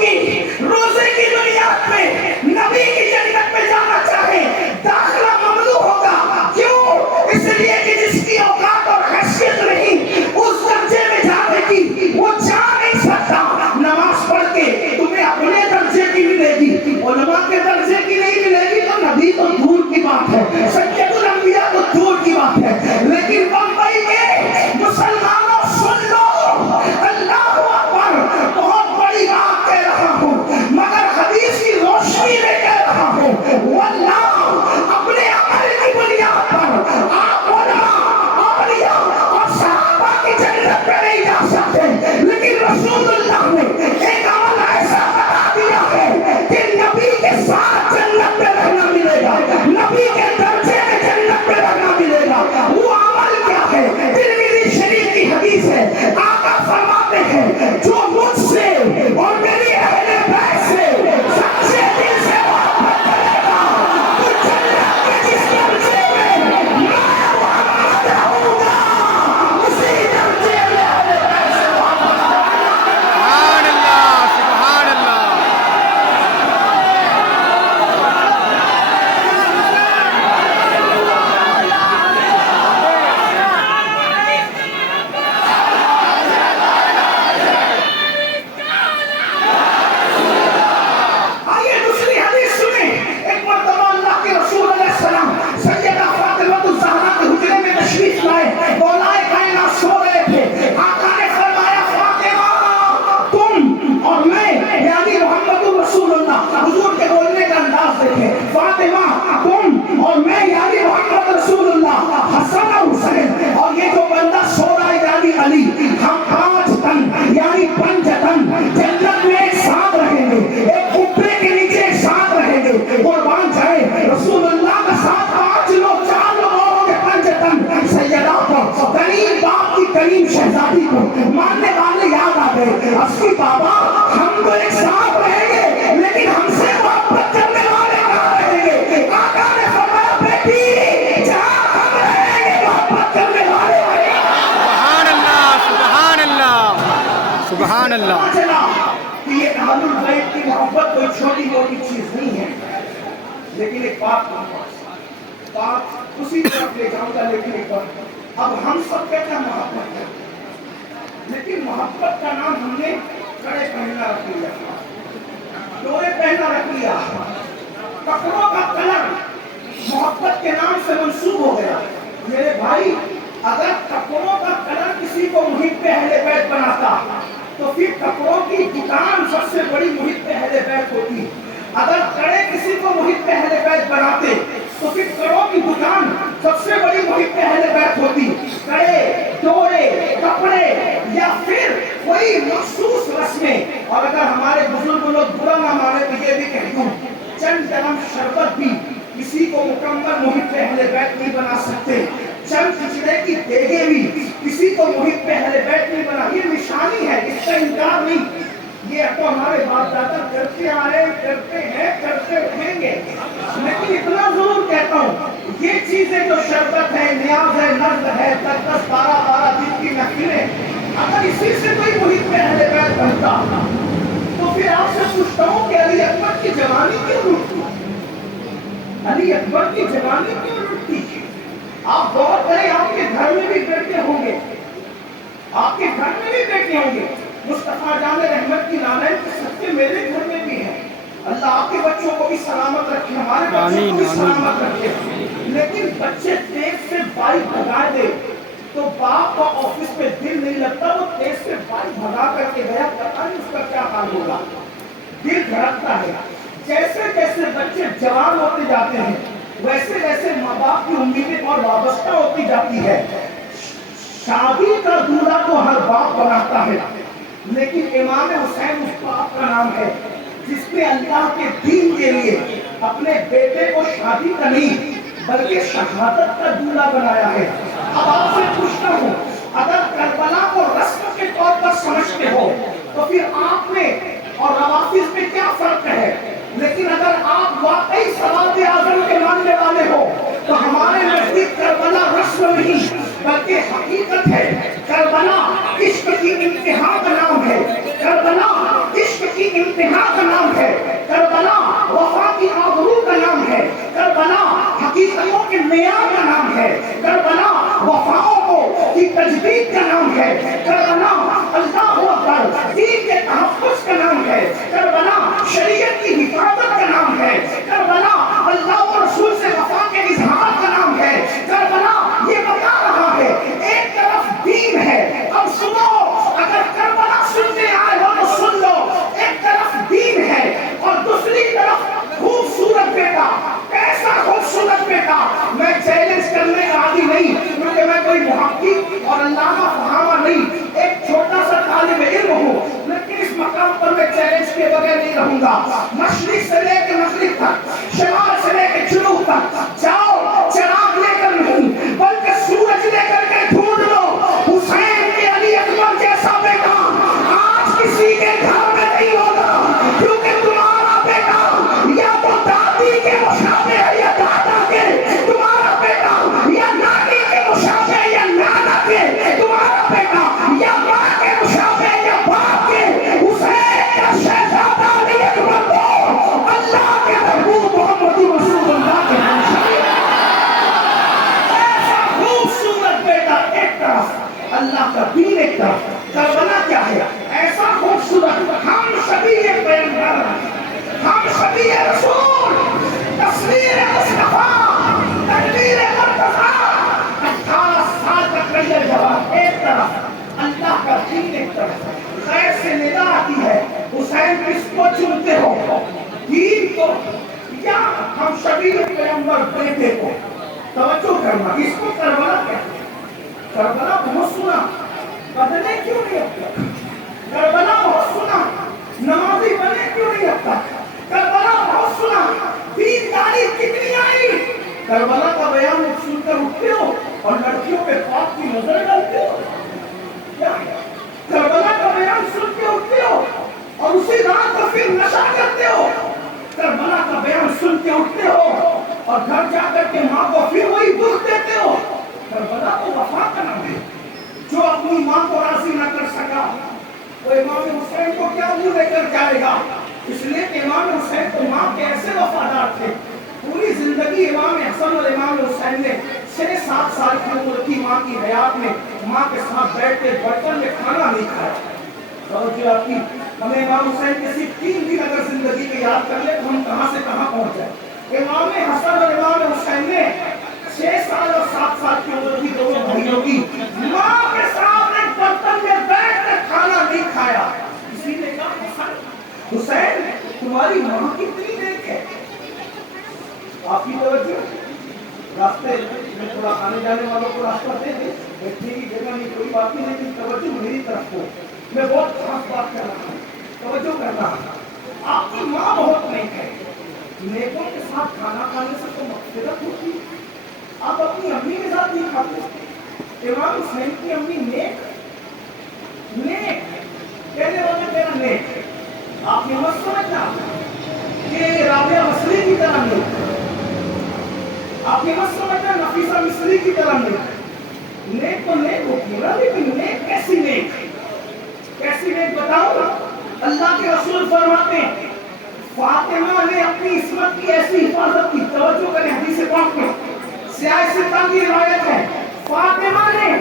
ہوگی، روزے کی بنیاد پہ نبی کی جنت میں جانا چاہے داخلہ ممنوع ہوگا۔ کیوں؟ اس لیے کہ جس کی اوقات اور حیثیت نہیں اس درجے میں جانے کی، وہ جا نہیں سکتا۔ نماز پڑھ کے تمہیں اپنے درجے کی ملے گی، علماء کے درجے کی نہیں ملے گی تو نبی تو دور کی بات ہے، سید الانبیاء تو دور کی بات ہے۔ لیکن بمبئی کے مسلمانوں سن لو، اللہ اکبر، بہت بڑی بات کہہ رہا ہوں مگر حدیث کی روشنی میں کہہ رہا ہوں، واللہ اپنے عمل کی بنیاد پر آپ علماء، اولیاء اور صحابہ کی جنت میں نہیں جا سکتے، لیکن رسول اللہ نے ایک عمل ایسا بتا دیا ہے کہ نبی کے ساتھ جنت میں رہنا ملے گا، نبی کے درجے میں جنت میں رہنا ملے گا۔ وہ عمل کیا ہے؟ ترمذی شریف کی حدیث ہے، آقا فرماتے ہیں جو مجھ سے اور میری اہل بیت سے سچے دل سے محبت کرے گا تو جنت کے جس درجے میں میں محمد رہوں گا اسی درجے میں اہل بیت سے محبت سبحان اللہ، سبحان اللہ۔ آئیے دوسری حدیث سنیں۔ ایک مرتبہ اللہ کے رسول علیہ السلام سیدہ فاطمہ الزہرا کے حجرے میں تشریف لائے، مولا کائنات سو رہے تھے۔ آقا نے فرمایا فاطمہ تم اور میں، یعنی محمد رسول اللہ، حضور کے بولنے کا انداز دیکھیں، فاطمہ تم اور میں یعنی محمد رسول اللہ، حسن اور حسین اور یہ جو بندہ سو رہا ہے یعنی علی، ہم 5 تن یعنی 5 تن جنت میں ایک ساتھ رہیں گے، ایک اوپرے کے نیچے ایک ساتھ رہیں گے۔ قربان جائے رسول اللہ کا ساتھ 5 لوگ 4 لوگ اور ہوں گے 5 تن۔ سیدہ کو کریم باپ کی کریم شہزادی کو ماننے والے یاد آ گئے، اصلی بابا ہم تو ایک ساتھ رہیں گے لیکن ہم سے محبت کرنے والے کہاں رہیں گے؟ آقا نے فرمایا بیٹی جہاں ہم رہیں گے محبت کرنے والے رہیں گے۔ سبحان اللہ، سبحان اللہ، سبحان اللہ۔ چلا کہ یہ اہل البیت کی محبت کوئی چھوٹی موٹی چیز نہیں ہے، لیکن ایک بات اسی طرف لے جاؤں گا، لیکن ایک بات، اب ہم سب کہتے ہیں محبت ہے، لیکن محبت کا نام ہم نے کڑے پہننا رکھ لیا، ڈورے پہننا رکھ لیا، کپڑوں کا کلر محبت کے نام سے منسوب ہو گیا۔ میرے بھائی اگر کپڑوں کا کلر کسی کو محب اہل بیت بناتا تو پھر کپڑوں کی دکان سب سے بڑی محب اہل بیت ہوتی، اگر کڑے کسی کو محب اہل بیت بناتے تو پھر کڑوں کی دکان سب سے بڑی محب اہل بیت ہوتی۔ کڑے، ڈورے، کپڑے یا پھر کوئی مخصوص رسمیں، اور اگر ہمارے بزرگ لوگ برا نہ مانے تو یہ بھی کہہ دوں چند گرم شربت بھی کسی کو مکمل محب اہل بیت نہیں بنا سکتے، چند کھچڑے کی دیگیں بھی کسی کو محب اہل بیت نہیں بنا۔ یہ نشانی ہے، اس کا انکار نہیں، یہ تو ہمارے باپ دادا کرتے آ رہے ہیں، کرتے ہیں، کرتے رہیں گے، لیکن اتنا ضرور کہتا ہوں یہ چیزیں جو شربت ہے، نیاز ہے، نرد ہے، 10 12 دن کی نفلیں، اگر اسی سے کوئی محب اہل بیت بنتا تو پھر آپ سے پوچھتا ہوں کہ علی اکبر کی جوانی کیوں لٹتی؟ علی اکبر کی جوانی کیوں لٹتی؟ آپ غور کریں، آپ کے گھر میں بھی بیٹے ہوں گے، آپ کے گھر میں بھی بیٹے ہوں گے، مصطفیٰ جان رحمت کی نانائن کے صدقے میرے گھر میں بھی ہیں، اللہ آپ کے بچوں کو بھی سلامت رکھے، ہمارے بچوں کو بھی سلامت رکھے۔ لیکن بچے تیز سے بائک بھگا دے تو باپ کا آفس میں دل نہیں لگتا، وہ تیز سے بائک بھگا کر کے گیا، پتہ نہیں اس کا کیا حال ہوگا، دل دھڑکتا ہے۔ جیسے جیسے بچے جوان ہوتے جاتے ہیں ویسے ویسے ماں باپ کی امیدیں اور وابستہ ہوتی جاتی ہے۔ شادی کا دولہا تو ہر باپ بناتا ہے، لیکن امام حسین اس باپ کا نام ہے جس نے اللہ کے دین کے لیے اپنے بیٹے کو شادی کا نہیں بلکہ شہادت کا دولہا بنایا ہے۔ اب آپ سے پوچھتا ہوں، اگر کربلا کو رسم کے طور پر سمجھتے ہو تو پھر آپ میں اور روافض میں کیا فرق ہے؟ لیکن اگر آپ واقعی سواد اعظم کے ماننے والے ہو تو ہمارے نزدیک کربلا رسم نہیں بلکہ حقیقت ہے۔ کربلا عشق کی انتہا کا نام ہے، کربلا عشق کی انتہا نام ہے، کربلا اللہ اکبر دین کے تحفظ کا نام ہے، کربلا شریعت کی حفاظت کا نام ہے، کربلا اللہ و رسول سے وفا کے اظہار کا نام ہے، کربلا یہ بتا رہا ہے ایک طرف دین ہے، اب سنو اگر کربلا سننے آئے ہو تو سن لو، ایک طرف دین ہے اور دوسری طرف خوبصورت بیٹا، کیسا خوبصورت بیٹا. میں چیلنج کرنے کا عادی نہیں کیونکہ میں کوئی محقق اور علامہ فہامہ نہیں، ایک چھوٹا سا طالب علم ہوں، لیکن اس مقام پر میں چیلنج کے بغیر نہیں رہوں گا. مشرق سے لے کے مغرب تک، شمال سے لے کے جنوب تک جاؤ، چراغ لے کر نہیں بلکہ سورج لے کر کے ڈھونڈ لو حسین کے علی اکبر جیسا بیٹا آج کسی کے گھر میں نہیں ہوگا، کیونکہ تمہارا بیٹا یا تو دادی کے مشابہ ہے یا دادا کے، تمہارا بیٹا یا نانی کے مشابہ ہے یا نانا کے، تمہارا بیٹا یا ماں کے مشابہ ہے یا باپ کے. حسین کا شہزادہ علی اکبر کو اللہ کے محبوب محمد رسول اللہ کے ایسا خوبصورت بیٹا ایک طرف، اللہ کا دین ایک طرف. کربلا کیا ہے؟ ایسا خوبصورت، ہم سبھی ایک پیغمبر، ہم سبھی رسول، تصویر مصطفیٰ، تقدیر مرتضیٰ، 18 سال تک رہے جواب ایک طرف، اللہ کا دین ایک طرف. غیر سے ندا آتی ہے حسین کس کو چنتے ہو، دین کو یا ہم سبھی پیغمبر بیٹے کو؟ توجہ کرنا، اس کو کربلا کہتے ہیں. کربلا بہت سنا، بدلے کیوں نہیں اب تک؟ کربلا بہت سنا، نمازی بنے کیوں نہیں اب تک؟ کربلا بہت سنا، دینداری کتنی آئی؟ کربلا کا بیان سن کر اٹھتے ہو اور لڑکیوں پہ خواب کی نظر ڈالتے ہو. کیا کربلا کا بیان سن کے اٹھتے ہو اور اسی رات کو پھر نشہ کرتے ہو؟ کربلا کا بیان سن کے اٹھتے ہو اور گھر جا کر کے ماں کو پھر وہی دکھ دیتے ہو. کربلا تو وفا کا نام ہے. جو اپنی ماں کو راضی نہ کر سکا وہ امام حسین کو کیا منہ لے کر جائے گا؟ اس لیے کہ امام حسین تو ماں کے ایسے وفادار تھے، پوری زندگی امام حسن اور امام حسین نے 6-7 سال کی عمر کی ماں کی حیات میں ماں کے ساتھ بیٹھ کے برتن میں کھانا نہیں کھایا. توجہ آپ کی، ہمیں امام حسین کے صرف 3 دن اگر زندگی میں یاد کر لیں تو ہم کہاں سے کہاں پہنچ جائیں. امام حسن اور امام حسین نے 6 سال اور 7 سال کی عمر کی دونوں بھائیوں کی ماں کے سامنے برتن میں بیٹھ کر کھانا نہیں کھایا. اسی نے کہا حسن حسین تمہاری ماں کتنی نیک ہے. آپ کی توجہ، راستے میں تھوڑا آنے جانے والوں کو راستہ دے دے، بیٹھنے کی جگہ نہیں، کوئی بات نہیں، لیکن توجہ میری طرف ہو، میں بہت خاص بات کر رہا ہوں، توجہ کرنا. آپ کی ماں بہت نیک ہے، نیکوں کے ساتھ کھانا کھانے سے تو مغفرت ہوتی ہے. آپ اپنی امی کے ساتھ نہیں کھاتے. امام حسین کی امی نیک کہنے والے میرا نیک، آپ نے مت سمجھنا کہ رابعہ مصری کی طرح نیک، آپ نے مت سمجھنا نفیسہ مصری کی طرح نیک. نیک تو نیک ہوتی ہے نا، لیکن نیک کیسی نیک بتاؤ نا. اللہ کے رسول فرماتے ہیں فاطمہ نے اپنی عصمت کی ایسی حفاظت کی. توجہ کریں، حدیث پاک میں سیاہ ستان کی روایت ہے، فاطمہ نے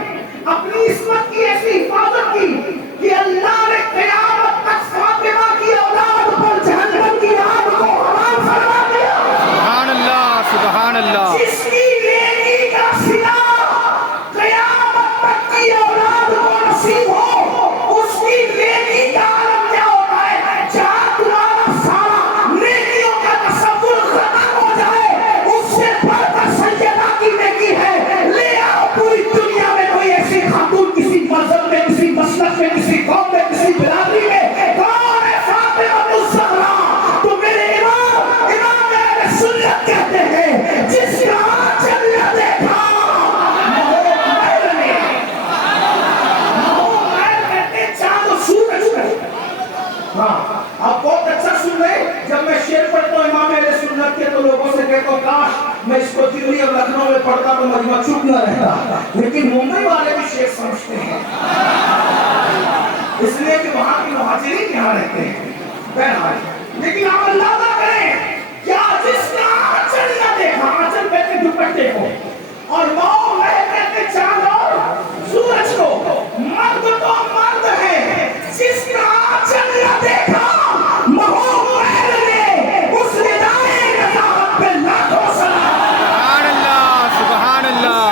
اپنی عصمت کی ایسی حفاظت کی کہ اللہ نے قیامت تک فاطمہ کی اولاد پر جہنم کی آگ کو حرام فرما دیا. سبحان اللہ، سبحان اللہ. جس کی نیکی کا صلہ قیامت تک کی اولاد کو نصیب ہو، اس کی نیکی کا عالم کیا ہوتا ہے؟ جہاں تمہارا سارا نیکیوں کا تصور ختم ہو جائے، اس سے بڑھ کر سیدہ کی نیکی ہے. لے آؤ پوری دنیا میں کوئی ایسی خاتون، کسی مذہب میں، کسی مسلک میں، کسی قوم میں، کسی برادری میں، کون ہے فاطمہ الزہرا؟ تو میرے امام اہل سنت کہتے ہیں جس کا آنچل نہ دیکھا آپ بہت اچھا سن رہے. جب میں شعر پڑھتا ہوں امام اہل سنت کے تو لوگوں سے کہتا ہوں کاش میں اس کو دلی اور لکھنؤ میں پڑھتا تو مجمع چپ نہ رہتا، لیکن ممبئی والے بھی شعر سمجھتے ہیں، اس لیے کہ وہاں کے مہاجرین یہاں رہتے ہیں. بہرحال لیکن آپ اندازہ کریں کیا جس کا آنچل نہ دیکھا، آنچل کہتے دوپٹے کو، اور ماؤ میں کہتے چاند اور سورج کو، نہ دیکھا محمد نے اس ندائے نزاکت پہ لاکھوں سلام. سبحان اللہ سبحان اللہ.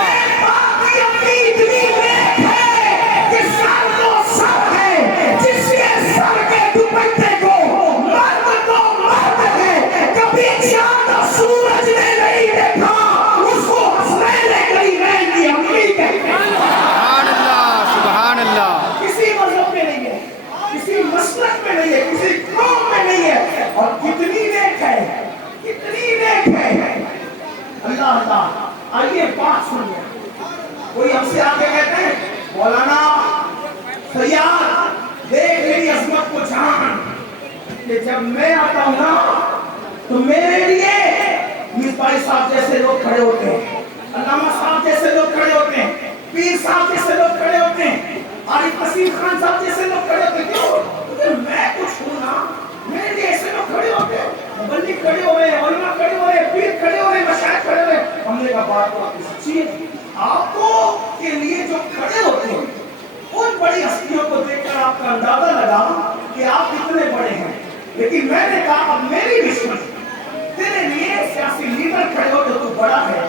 آئیے بات سنیے. کوئی ہم سے آگے کہتے ہیں مولانا سیاد دیکھ میری عظمت کو جان کہ جب میں آتا ہوں نا تو میرے لیے مصباحی صاحب جیسے لوگ کھڑے ہوتے ہیں, علامہ صاحب جیسے لوگ کھڑے ہوتے ہیں, پیر صاحب جیسے لوگ کھڑے ہوتے ہیں, عارف نصیر خان صاحب جیسے لوگ کھڑے ہوتے ہیں. کیوں؟ کیونکہ میں کچھ ہوں نا, میرے لیے ایسے لوگ کھڑے ہوتے ہیں, مبلغ کھڑے ہو رہے ہیں, علماء کھڑے ہو رہے ہیں, پیر کھڑے ہو رہے ہیں, مشائخ کھڑے ہو رہے ہیں. ہم نے کہا بات تو آپ کی سچی ہے. آپ کو کے لیے جو کھڑے ہوتے ہیں ان بڑی ہستیوں کو دیکھ کر آپ کا اندازہ لگا کہ آپ کتنے بڑے ہیں. لیکن میں نے کہا اب میری بھی سن, تیرے لیے سیاسی لیڈر کھڑے ہو تو تو بڑا ہے,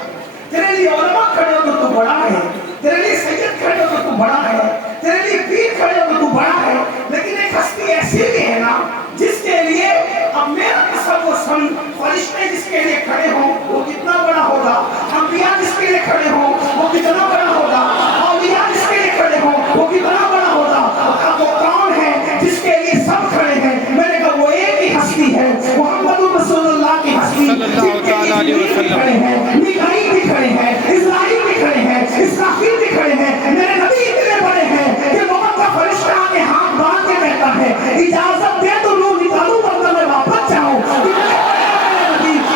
تیرے لیے علماء کھڑے ہو تو بڑا ہے, تیرے لیے سید کھڑے ہو تو بڑا ہے, تیرے لیے پیر کھڑے ہو تو بڑا ہے. لیکن ایک ہستی ایسی بھی ہے نا جس کے لیے اب میرا تصور سن, فرشتے جس کے لیے کھڑے ہوں وہ کتنا بڑا ہوگا, انبیاء جس کے لیے کھڑے ہوں وہ کتنا بڑا ہوگا, اولیاء جس کے لیے کھڑے ہوں وہ کتنا بڑا ہوگا. اب وہ کون ہے جس کے لیے سب کھڑے ہیں؟ میں نے کہا وہ ایک ہی ہستی ہے, محمد رسول اللہ کی ہستی. صلی اللہ تعالی علیہ وسلم. کھڑے ہیں, میکائیل بھی کھڑے ہیں, اسرائیل بھی کھڑے ہیں, اسرافیل بھی کھڑے ہیں. میرے نبی اتنے بڑے ہیں کہ موت کا فرشتہ آگے ہاتھ باندھ کے کہتا ہے اجازت دے تو روح نکالوں ورنہ میں واپس جاؤں.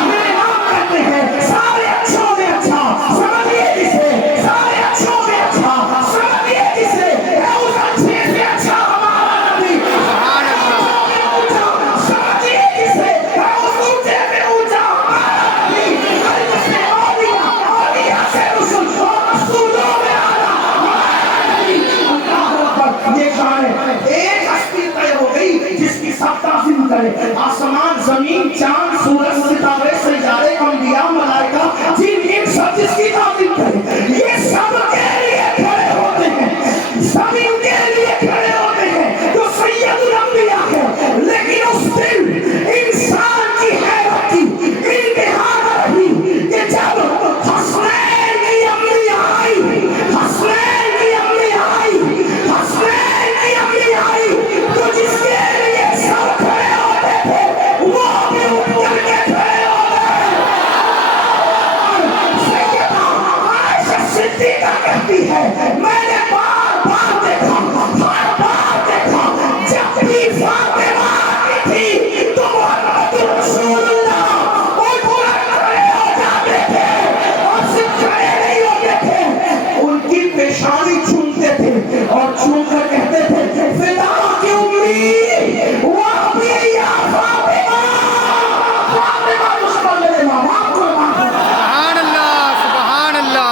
میرے نام کہتے ہیں سارے اچھوں میں اچھا, سمجھیے جسے سارے اچھوں میں اچھا, سمجھیے جسے اس اچھے سے اچھا ہمارا نبی. سبحان اللہ. سمجھیے جسے اس اونچے میں اونچا ہمارا نبی. قلب سے اولیاء, اولیاء سے رسول, اور رسولوں میں اعلیٰ ہمارا نبی. اللہ اکبر. یہ شان ہے, ایک ہستی طے ہو گئی جس کی سب تعظیم کرے. آسمان, زمین, چاند, سورج, ستارے, سیارے, انبیاء, ملائکہ, جن ان سب جس کی تعظیم کرے. یہ سب کے لیے کھڑے ہوتے ہیں, سب ان کے لیے کھڑے ہوتے ہیں جو سید الانبیاء ہے. لیکن اس دن انسان کی حیرت کی انتہا نہ رہی کہ جب حسنین کی امی آئی, حسنین کی امی آئی, حسنین کی امی آئی, تو جس کے لیے سب کھڑے ہوتے تھے وہ بھی اٹھ کر کے کھڑے ہو گئے. سیدہ عائشہ صدیقہ کہتی ہے میں نے بار بار دیکھا, ہر بار دیکھا, جب بھی فاطمہ آتی تھی تو محمد رسول اللہ اٹھ کر کھڑے ہو جاتے تھے اور صرف کھڑے نہیں ہوتے تھے, ان کی پیشانی چومتے تھے اور چوم کر کہتے تھے فدا کی امی وابی یا فاطمہ. فاطمہ اس پر میرے ماں باپ کو ماں کو. سبحان اللہ سبحان اللہ.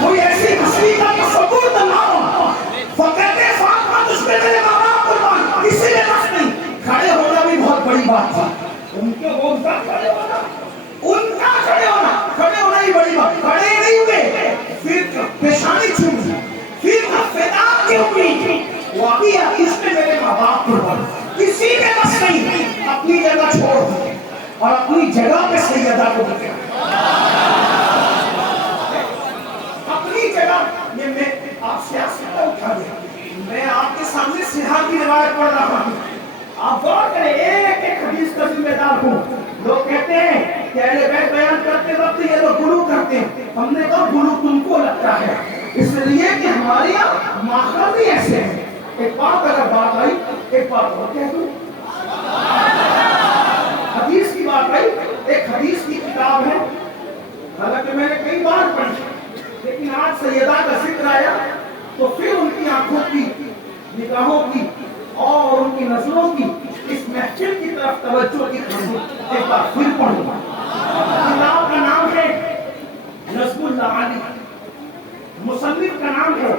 کوئی ایسی ہستی کا تصور بناؤ, فقط فاطمہ اس پہ میرے ماں باپ قربان. کسی نے بس نہیں, کھڑے ہونا بھی بہت بڑی بات تھی. ان کے ان کا کھڑے ہونا, ان کا کھڑے ہونا ہی بڑی بات. کھڑے نہیں ہوئے, پھر پیشانی چوم دی, پھر فدا کی امید, وہ ابھی اس پہ میرے ماں باپ قربان. کسی نے بس نہیں, اپنی جگہ چھوڑ دی اور اپنی جگہ پہ سیدہ کو رکھا. اپنی جگہ میں آپ سیاست کو اٹھا دیا. میں آپ کے سامنے سیاح کی روایت پڑھ رہا ہوں, آپ غور کریں, ایک ایک حدیث کا ذمہ دار ہوں. لوگ کہتے ہیں کہ اہل بیت بیان کرتے وقت یہ لوگ غلو کرتے ہیں. ہم نے کہا غلو تم کو لگتا ہے, اس لیے کہ ہمارے یہاں ماخذ بھی ایسے ہیں. ایک بات اگر بات آئی, ایک بات اور کہہ دوں, حدیث کی بات آئی, ایک حدیث کی کتاب ہے, حالانکہ میں نے کئی بار پڑھی, لیکن آج سیدہ کا ذکر آیا تو پھر ان کی آنکھوں کی, نگاہوں کی اور ان کی نظروں کی اس محفل کی طرف توجہ کی خاطر ایک بار پھر پڑھوں. کتاب کا نام ہے نظم المعانی, नाम है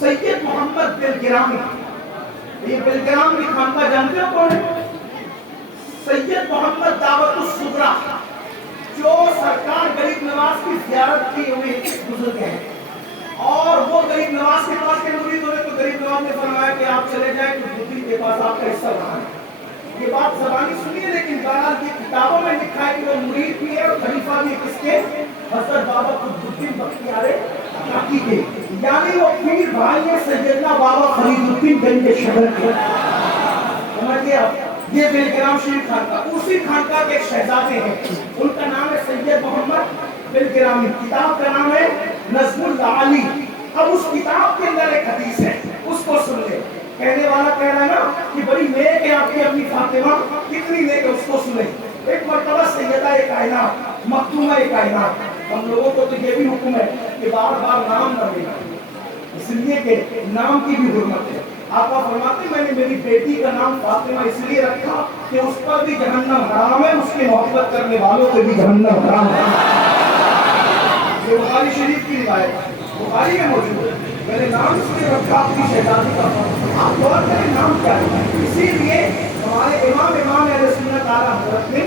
सैयद मोहम्मद बिलगिरामी। ये बिलगिरामी खानका जानते हो कौन है? सैयद मोहम्मद दावतुस सुगरा, जो सरकार गरीब नवाज की ज़ियारत की हुए बुजुर्ग हैं। और वो गरीब नवाज के पास के मुरीदों ने तो गरीब नवाज ने फरमाया कि आप चले जाएं, कुतुबुद्दीन के पास आपका हिस्सा रहा है। ये बात ज़बानी सुनिए, लेकिन बहरहाल की किताबों में लिखा है कि वो मुरीद भी है और खलीफा भी किसके? हज़रत बाबा कुतुबुद्दीन बख्तियार काकी के, यानी वो पीर भाई है सैयदना बाबा फरीदुद्दीन गंज के शहर के। समझ गए आप? ये बिलगिराम शरीफ खानका, उसी खानका के एक शहजादे हैं, उनका नाम है सैयद मोहम्मद बिलगिरामी। किताब का नाम है नज़्मुल लाली। अब उस किताब के अंदर एक हदीस है, उसको सुन ले। कहने वाला कह रहा है ना कि बड़ी नेक है आपकी अपनी फातिमा, कितनी नेक है, उसको सुने। एक मर्तबा सैयदा कायनात मखदूमा कायनात, हम लोगों को तो ये भी हुक्म है कि बार बार नाम न लेना, इसलिए कि नाम की भी हुर्मत है। आपका फरमाते मैंने मेरी बेटी का नाम फातिमा इसलिए रखा कि उस पर भी जहन्नम हराम है, उसकी मोहब्बत करने वालों को भी जहन्नम हराम है। ये बुखारी शरीफ की रिवायत है, बुखारी में मौजूद है। मैंने नाम इसलिए रखा अपनी शहजादी का, आप गौर करें नाम क्या है। इसीलिए हमारे इमाम अहले सुन्नत आला हज़रत ने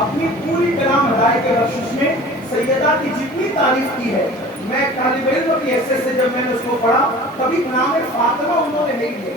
अपनी पूरी कलाम हदायत के बख्शिश में सैयदा की जितनी तारीफ की है, मैं तालिब इल्म की हैसियत से जब मैंने उसको पढ़ा, कभी नाम फातिमा उन्होंने नहीं लिया।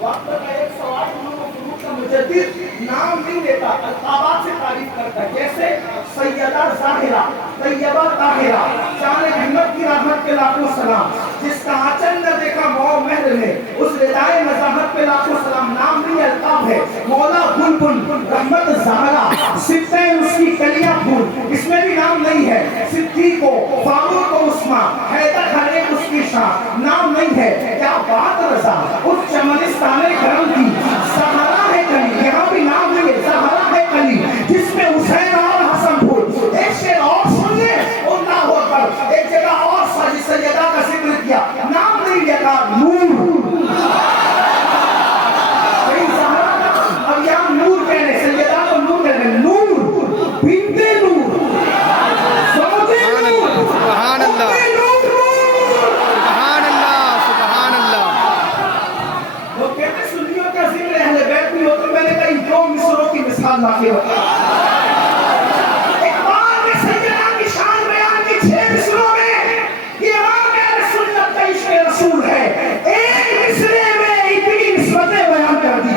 वक्त का एक सवाल उन्होंने फुरूक का मुजद्दिद नाम नहीं लेता, अल्काबात से तारीफ करता है। जैसे सैयदा ज़ाहिरा, तैयबा ताहिरा, जान अहमद की रहमत पे लाखों सलाम, जिसका आंचल न देखा मौ महल ने, उस रिदाए नज़ाहत पे लाखों सलाम। नाम नहीं अल्काब है। मौला बुलबुल, रहमत ज़हरा, सित्ते उसकी कलियां फूल, इसमें भी नाम नहीं है। सिद्दीको, फारूक उस्मान, हैदर हर एक उसकी शान, नाम नहीं है। क्या बात रज़ा उस चमनिस्ताने करम की, सहारा है कली, यहाँ भी नाम नहीं है, सहारा है कली, जिसमें हुसैन और हसन फूल। एक शेर और सुनिए, उल्लाह अकबर। एक जगह और सैयदा का जिक्र किया, नाम नहीं लिया, नूर। अब यहाँ नूर कह रहे, सैयदा को नूर कह रहे, नूर बिनते नूर, समझे नूर, सुभान अल्लाह, सुभान अल्लाह, सुभान अल्लाह। वो कहते सुन्नियों का जिक्र अहले बैत में हो, तो मैंने कहा इन दो मिसरों की मिसाल लाके रखा। एक बार में सैयदा की शान बयान की 6 मिसरों में, ये इमाम अहले सुन्नत का इश्क़ रसूल है। एक मिसरे में इतनी निस्बतें बयान कर दी।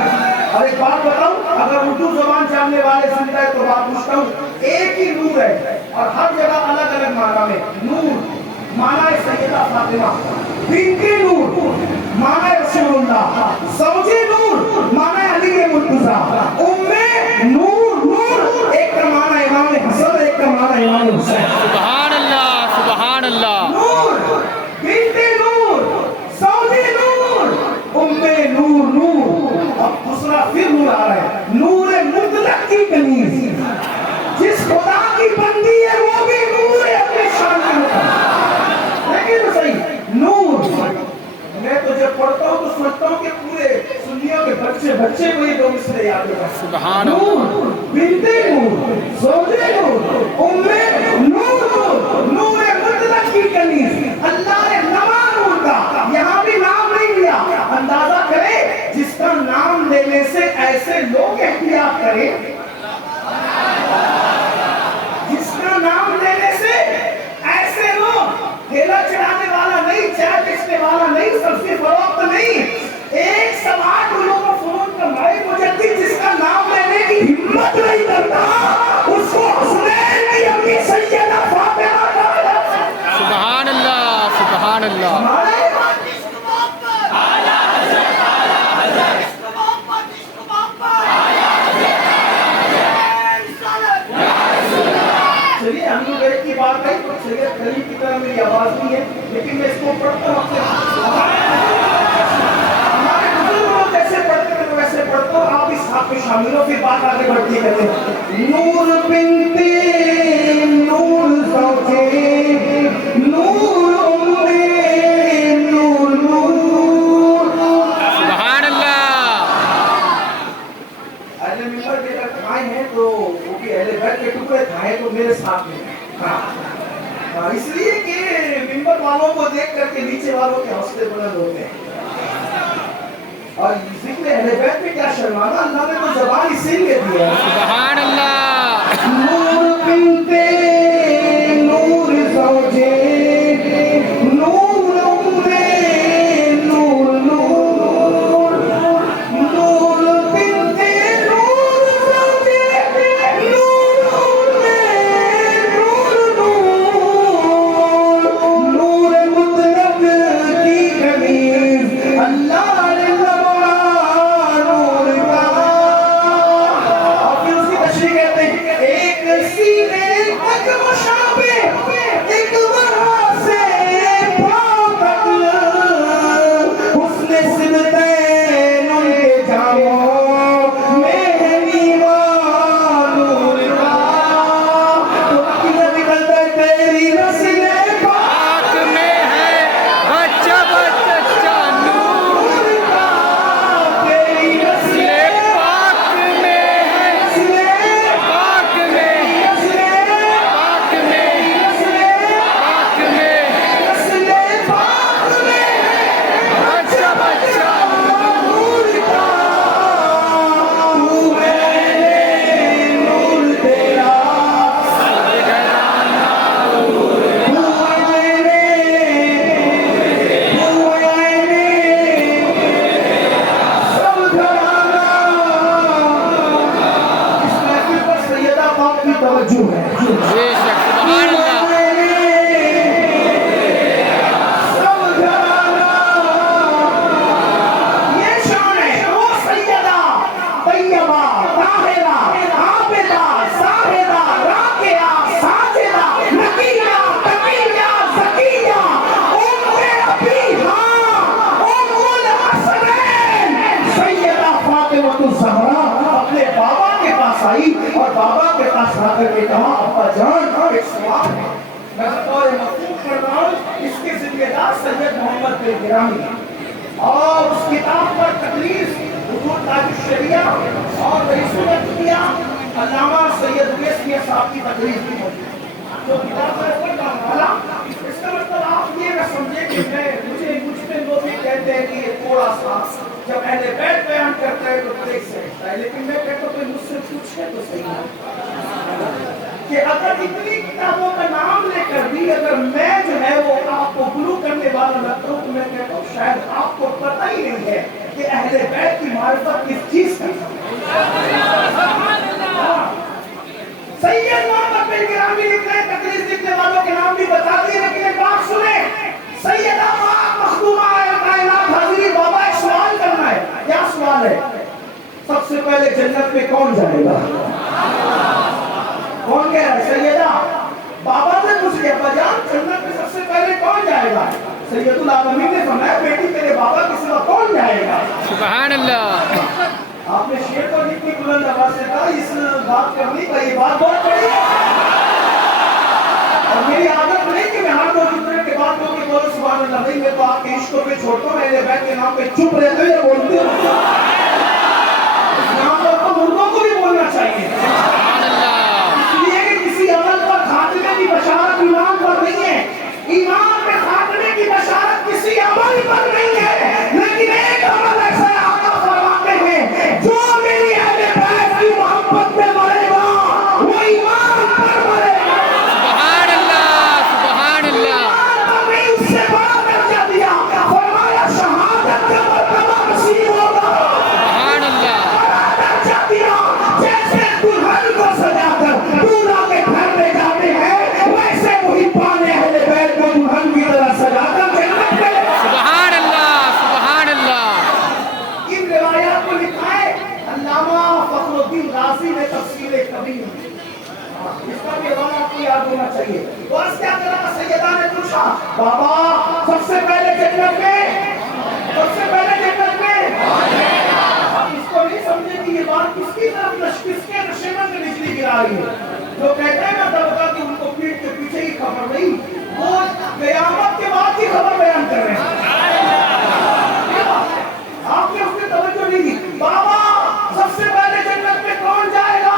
और एक बात बताऊं, अगर उर्दू ज़बान जानने वाले सुन रहे तो बात पूछता हूँ, एक ही नूर है और हर जगह अलग अलग माना में। नूर माना है सैयदा फातिमा, बिनते नूर माना है रसूलुल्लाह, ज़ौजे नूर माना है अली मुर्तज़ा, उम्मे नूर, नूर एक का माना है इमाम हसन, एक का माना है इमाम हुसैन। सुभान अल्लाह, सुभान अल्लाह। नूर, बिनते नूर, ज़ौजे नूर, उम्मे नूर, नूर। अब दूसरा फिर नूर आ रहा है, नूर मुतलक की कनीज़, जिस खुदा की बंदी है वो भी नूर है अपने शान के मुताबिक। लेकिन सही नूर, मैं तो जब पढ़ता हूँ तो सोचता हूँ कि पूरे सुन्नियों के बच्चे को ये दो मिसरे याद होगा। सुभान नूर, बिनते नूर, ज़ौजे नूर, उम्मे नूर, नूर मुतलक की कनीज़। अल्लाह ने नमा नूर का, यहाँ भी नाम नहीं लिया। अंदाजा करें, जिसका नाम लेने से ऐसे लोग एहतियात करें, जिसका नाम लेने से ऐसे लोग, ठेला चढ़ाने वाला नहीं, चाय बेचने वाला नहीं, सब्जी फरोख्त नहीं, 108 लोगों को फोन कर भाई मुजद्दिद जिसका नाम लेने की हिम्मत नहीं करता, उसको हुसैन की अम्मी सैयदा फातिमा का। सुभान अल्लाह, सुभान अल्लाह। चलिए हम लोग एक की बात है, तो सैयद खलील की तरह मेरी आवाज नहीं है, लेकिन मैं इसको पढ़ता हूँ। हमारे बुजुर्ग लोग जैसे पढ़ते थे वैसे पढ़ता हूँ, आप इस हाथ में शामिल हो, फिर बात आगे बढ़ती है। नूर बिनते नूर, ज़ौजे नूर, उम्मे नूर, नूर। सुभान अल्लाह। अहले मिंबर के अगर खाए हैं तो वो भी अहले बैत के टुकड़े खाए तो मेरे साथ में। हाँ, इसलिए कि मिंबर वालों लोगों को देख करके नीचे वालों के हौसले बुलंद होते हैं। और जिक्र अहले बैत में क्या शर्माना, अल्लाह ने तो ज़बान इसीलिए दिया है। सुभान अल्लाह। नूर बिनते नूर ज़ौजे नूर उम्रे नूर नूर नूर बिनते नूर ज़ौजे नूर उम्रे नूर नूर नूर मुतलक की कमीज़ अल्लाह ने लबड़ा नूर का। और फिर उसकी तशरीह कहते हैं एक सीने तक मुशाबे एक वहाँ से पाँव तक उसने सिमतैन उनके जामों में है नीवा नूर का। तो नतीजा निकलता है तेरी नस्ले पाक में है बच्चा बच्चा नूर का, तेरी नस्ले पाक में है, पाक में, पाक में, पाक में नस्ले पाक में बच्चा बच्चा नूर का। तू है नूर तेरा तवज्जो है। बेशक सुभान अल्लाह। ये शान है वो सैयदा तैयबा ताहिरा आबिदा साहिदा राकिया साजिदा नकीया तकीया ज़किया उम्मे अबीहा उम्मुल हसनैन सैयदा फातिमातुज़ ज़हरा अपने बाबा के पास आई और बाबा के पास आकर के कहा अब्बा जान एक सवाल है, मैं बतौर मखलूक कर रहा हूँ, इसके जिम्मेदार सैयद मोहम्मद बिन गिरामी हैं। और उस किताब पर तकरीर हुजूर ताजुश शरिया और रईसुल अदबिया अल्लामा सैयद उवैस मियां साहब की तकरीर भी मौजूद है। जो किताब है वो वाला, इसका मतलब आप ये न समझे कि मुझ पे लोग ये कहते हैं कि ये थोड़ा सा जब अहले बैत बयान करता है तो देख सकता है, लेकिन मैं कहता हूँ मुझसे पूछे तो सही है कि अगर इतनी किताबों का नाम लेकर भी अगर मैं जो है वो आपको गुरु करने वाला लगता हूँ, तो मैं कहता हूँ शायद आपको पता ही नहीं है कि अहले बैत की मारिफत किस चीज का सैयद मोहम्मद बिन गिरामी लिख रहे, तकरीर लिखने वालों के नाम भी बता दिए, लेकिन एक बात सुने, सैयदा मखदूमा कायनात हाजिरी बाबा एक सवाल करना है। क्या सवाल है? सबसे पहले जन्नत में कौन जाएगा? कौन कह रहा है? सैयदा बाबा से पूछ लिया, बजान जन्नत में सबसे पहले कौन जाएगा? सैयदुल आलमीन ने फरमाया बेटी तेरे बाबा के सिवा कौन जाएगा? सुभान अल्लाह। आपने शेर को कितनी बुलंद आवाज से कहा, इस बात करनी का ये बात बहुत बड़ी है। और मेरी आदत नहीं कि मैं हाथ दो जुटने के बाद लोग बोलो सुभान अल्लाह, नहीं मैं तो आपके इश्कों पे छोड़ता हूँ, अहले बैत के नाम पे चुप रहते हुए बोलते हूँ। नाम पर तो मुर्दों को भी बोलना चाहिए, इसलिए कि किसी अमल पर खात्मे की बशारत ईमान पर नहीं है, ईमान में खात्मे की बशारत किसी अमल पर नहीं है, लेकिन एक अमल ऐसा आका फरमाते हैं जो मेरी अहले बैत की मोहब्बत में मरेगा वो ईमान पर मरेगा। सुभान अल्लाह, सुभान अल्लाह। नहीं उससे बड़ा दर्जा दिया, फरमाया शहादत का मर्तबा नसीब होगा। सुभान अल्लाह। बड़ा दर्जा दिया, जैसे दुल्हन को सजाकर दूल्हा के घर में जाते हैं वैसे वही पाने अहले बैत को दुल्हन की तरह सजाकर जन्नत में। सुभान अल्लाह, सुभान अल्लाह। इन रिवायात को लिखा है अल्लामा फखरुद्दीन राज़ी ने तफसीर कबीर, इसका भी हवाला आपको याद होना चाहिए। तो आज क्या करा, सैयदा ने पूछा बाबा सबसे पहले जन्नत में, सबसे पहले जन्नत में। आप इसको नहीं समझे कि ये बात किसकी तरफ किसके नशे में बिजली गिरा रही है। जो कहते हैं ना तबका कि उनको पीठ के पीछे ही खबर नहीं, वो क़यामत के बाद की खबर बयान कर रहे हैं। आपने उसकी तवज्जो नहीं दी। बाबा सबसे पहले जन्नत में कौन जाएगा?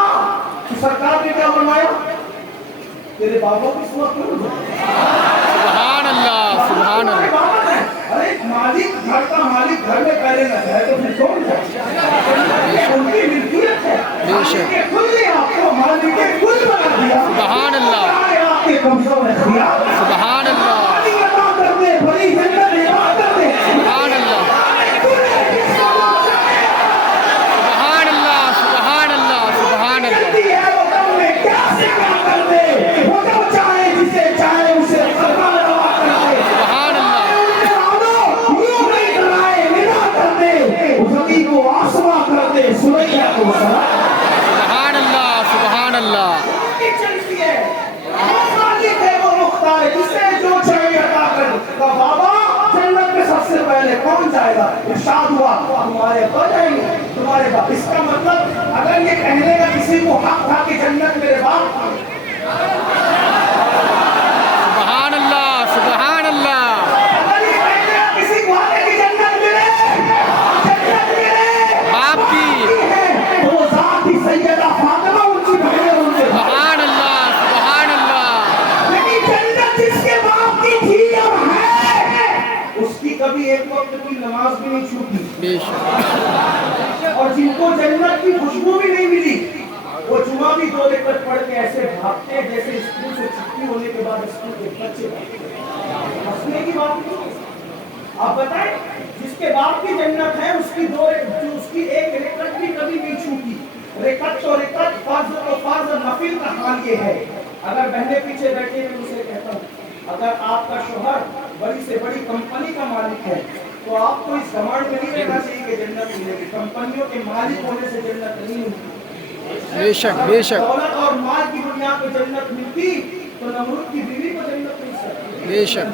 तो सरकार ने क्या फरमाया? तेरे बाबा की सुबह क्यों? सुभान अल्लाह, मालिक घर का मालिक घर में पहले न जाए तो फिर कौन जाए? ये उनकी मिल्कियत है। मालिक के खुद ने आपको मालिक के खुद बना दिया। सुभान अल्लाह। आपके कब्जों में दिया। सुभान अल्लाह। बड़ी अता करते, बड़ी जन्नत अता करते। सुभान अल्लाह। सुभान अल्लाह। सुभान अल्लाह। सुभान अल्लाह। कहती है वो कब में क्या से क्या कर दे, वो जो चाहे जिसे चाहे उसे फरमा रवा कर दे। सुभान अल्लाह। यूं नहीं कराए विदा कर दे, ज़मीन को आसमां कर दे, सुरैया को सरा। सुभान अल्लाह। सुभान अल्लाह। ये चलती है, वो मालिक है, वो मुख्तार है, जिसे जो चाहिए अता कर दे। तो बाबा जन्नत में सबसे पहले कौन जाएगा? इरशाद हुआ तुम्हारे अब्बा जाएंगे, तुम्हारे बाप। इसका मतलब अगर ये कहने का किसी को हक था कि जन्नत मेरे बाप था, सुभान अल्लाह। सुभान अल्लाह। अगर ये कहने का किसी को हक है कि जन्नत मिले बाप की। है, तो वो ज़ात ही सैयदा फातिमा उनकी बहन है, उनके बाप। सुभान अल्लाह। सुभान अल्लाह। लेकिन जन्नत जिसके बाप की थी और है, उसकी कभी एक वक्त की नमाज भी नहीं छूटी। बेशक। और जिनको जन्नत की खुशबू भी नहीं मिली, वो जुमा भी 2 रकात पढ़ के ऐसे भागते जैसे स्कूल से छुट्टी होने के बाद स्कूल के बच्चे हंसने की बात नहीं। आप बताएं, जिसके बाप की जन्नत है उसकी उसकी एक रकात भी कभी नहीं छूटी। रकात तो रकात, फर्ज तो फर्ज, नफिल का हाल ये है। अगर बहने पीछे बैठे हैं, उनसे कहता हूँ, अगर आपका शोहर बड़ी से बड़ी कंपनी का मालिक है तो आपको इस घमंड में नहीं रहना चाहिए कि जन्नत मिलेगी। कंपनियों के मालिक होने से जन्नत नहीं मिलती। बेशक। बेशक। दौलत और माल की बुनियाद पर जन्नत मिलती तो नमरूद की बीवी को जन्नत मिल सकती। बेशक।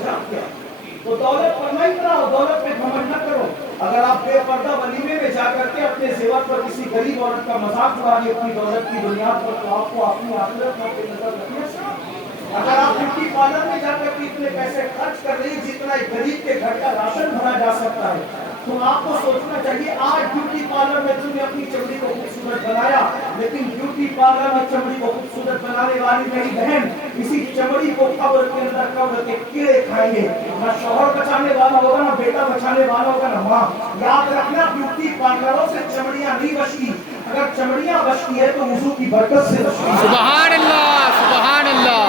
तो दौलत पर नहीं कराओ, दौलत पे घमंड न करो। अगर आप बेपर्दा वलीमे में जाकर के अपने सेवक पर किसी गरीब औरत का मजाक उड़ा रही अपनी दौलत की बुनियाद पर, तो आपको अपनी आखिरत पर नजर रखनी चाहिए। अगर आप ब्यूटी पार्लर में जाकर के इतने पैसे खर्च कर रही जितना एक गरीब के घर का राशन भरा जा सकता है, तो आपको सोचना चाहिए आज ब्यूटी पार्लर में तुमने अपनी चमड़ी को खूबसूरत बनाया, लेकिन ब्यूटी पार्लर में चमड़ी को खूबसूरत बनाने वाली मेरी बहन इसी चमड़ी को कब्र के अंदर कब्र के कीड़े खाएंगे। ना शौहर बचाने वाला होगा, ना बेटा बचाने वाला होगा, ना माँ। याद रखना, ब्यूटी पार्लरों से चमड़ियाँ नहीं बचती। अगर चमड़ियाँ बचती है तो वुजू की बरकत से बचती है। सुभान अल्लाह। सुभान अल्लाह।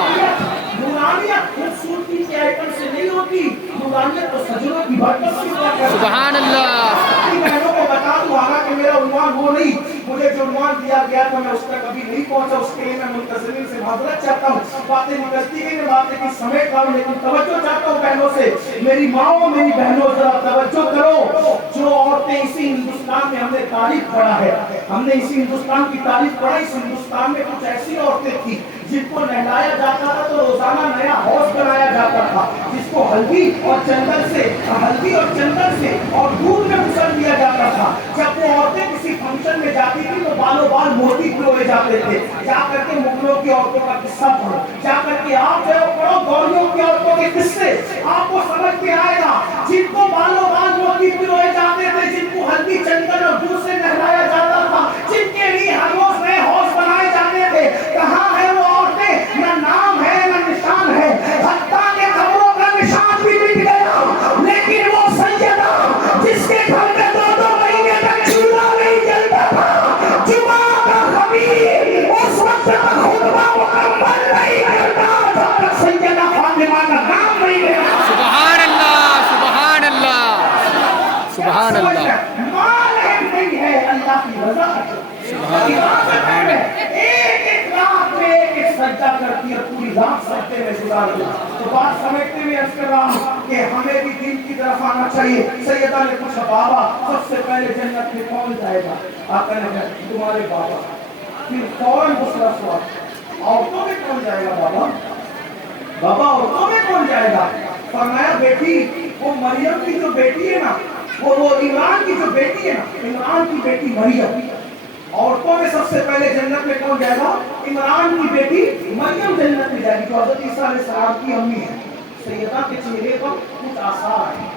नूरानियत खूबसूरती के आइटम से नहीं होती, नूरानियत तो सजनों की बरकत से होती है। सुभान अल्लाह। अपनी बहनों को बता दूं, हालांकि मेरा उन्वान वो नहीं, मुझे जो उन्वान दिया गया था मैं उस तक कभी नहीं पहुंचा, उसके लिए मैं मुंतज़िमीन से माज़रत चाहता हूँ। बातें निकलती गई, मैं बातें की समय कम, लेकिन तवज्जो चाहता हूँ बहनों से। मेरी माओ, मेरी बहनों, जरा तवज्जो करो। जो औरतें इसी हिंदुस्तान में हमने तारीफ पढ़ा है, हमने इसी हिंदुस्तान की तारीफ पढ़ा। इस हिंदुस्तान में कुछ ऐसी औरतें थी जिनको नहलाया जाता था तो रोजाना नया हौस बनाया जाता था, जिसको हल्दी और चंदन से और दूध में गुसल दिया जाता था। जब वो औरतें किसी फंक्शन में जाती थी तो बालों बाल मोती पिरोए जाते थे। जाकर के मुगलों की औरतों का किस्सा पढ़ो, जाकर के आप जो पढ़ो गौरियों की औरतों के किस्से, आपको समझ में आएगा। जिनको बालों बाल मोती पिरोए जाते थे, जिनको हल्दी चंदन और दूध से नहलाया जाता था, जिनके लिए हर रोज नए हौस बनाए जाते थे, कहाँ है वो औरतें? ना नाम है, ना निशान है। हत्ता के खबरों का निशान भी मिट गया, लेकिन वो सैयदा जिसके घर में 2-2 महीने तक चूल्हा नहीं जलता था, जुमा का खमीर उस वक्त तक खुतबा मुकम्मल नहीं करता जब तक सैयदा फातिमा का नाम नहीं लेता। सुभान अल्लाह। सुभान अल्लाह। सुभान अल्लाह। माल नहीं है, अल्लाह की रज़ा है। एक रात में एक सज्जा करती है, पूरी रात सजदे में गुजार दी। तो बात समेटने में अर्ज कर रहा हूं कि हमें भी दीन की तरफ आना चाहिए। सैयदा ने पूछा, बाबा सबसे पहले जन्नत में कौन जाएगा? आका ने कहा तुम्हारे बाबा। फिर फौरन दूसरा सवाल, औरतों में कौन जाएगा? बाबा औरतों में कौन जाएगा? फरमाया बेटी, वो मरियम की जो बेटी है ना, वो इमरान की जो बेटी है ना, इमरान की बेटी मरियम। औरतों में सबसे पहले जन्नत में कौन जाएगा? इमरान की बेटी मरियम जन्नत में जाएगी, जो हज़रत ईसा अलैहिस्सलाम की अम्मी है। सैयदा के चेहरे पर कुछ आसार है।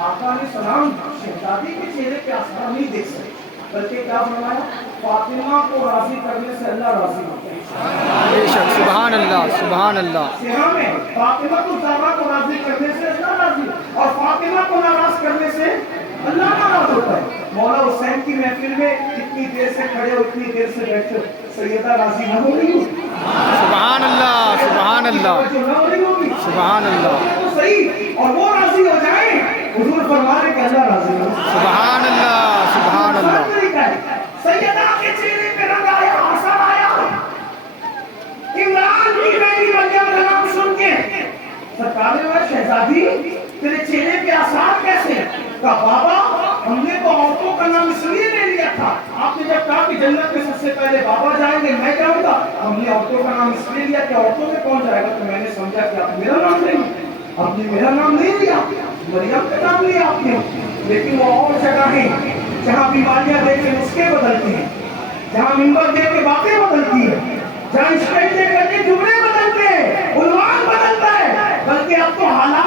आका ने सलाम शहजादी के चेहरे पे आसार नहीं देख सकते, बल्कि क्या फरमाया? फातिमा को राजी करने से अल्लाह राजी होता है। बेशक। सुभान अल्लाह। सुभान अल्लाह। फातिमा को ज़हरा को राजी करने से अल्लाह राजी, और फातिमा को नाराज करने अल्लाह नाराज होता है। मौला हुसैन की महफिल में इतनी देर से खड़े हो, इतनी देर से बैठे हो, सैयदा राजी न हो रही होगी? सुभान अल्लाह, सुभान अल्लाह, जो न हो रही होगी, सुभान अल्लाह, तो सही, और वो राजी हो जाए, हुजूर फरमा रहे कि अल्लाह राजी हो। सुभान अल्लाह, सुभान अल्लाह। तरीका है। सैयदा के चेहरे पे रंग आया, हंसा आया। इमरान की बेटी मरियम का नाम सुन के सरकार ने कहा, शहजादी तेरे चेहरे पे आसार कैसे? कहा बाबा, हमने तो औरतों का नाम इसलिए ले लिया था, आपने जब कहा कि जन्नत में सबसे पहले बाबा जाएंगे, मैं जाऊंगा, हमने औरतों का नाम इसलिए लिया कि औरतों में कौन जाएगा, तो मैंने समझा कि आप मेरा नाम लेंगे। आपने मेरा नाम नहीं लिया, मरियम का नाम लिया आपने। लेकिन वो और जगह है जहाँ बीमारियां देख के नुस्खे बदलती हैं, जहाँ मिंबर देख के बातें बदलती है, जहाँ स्टेज देख करके जुमले बदलते हैं, उन्वान बदलता है, बल्कि अब तो हालात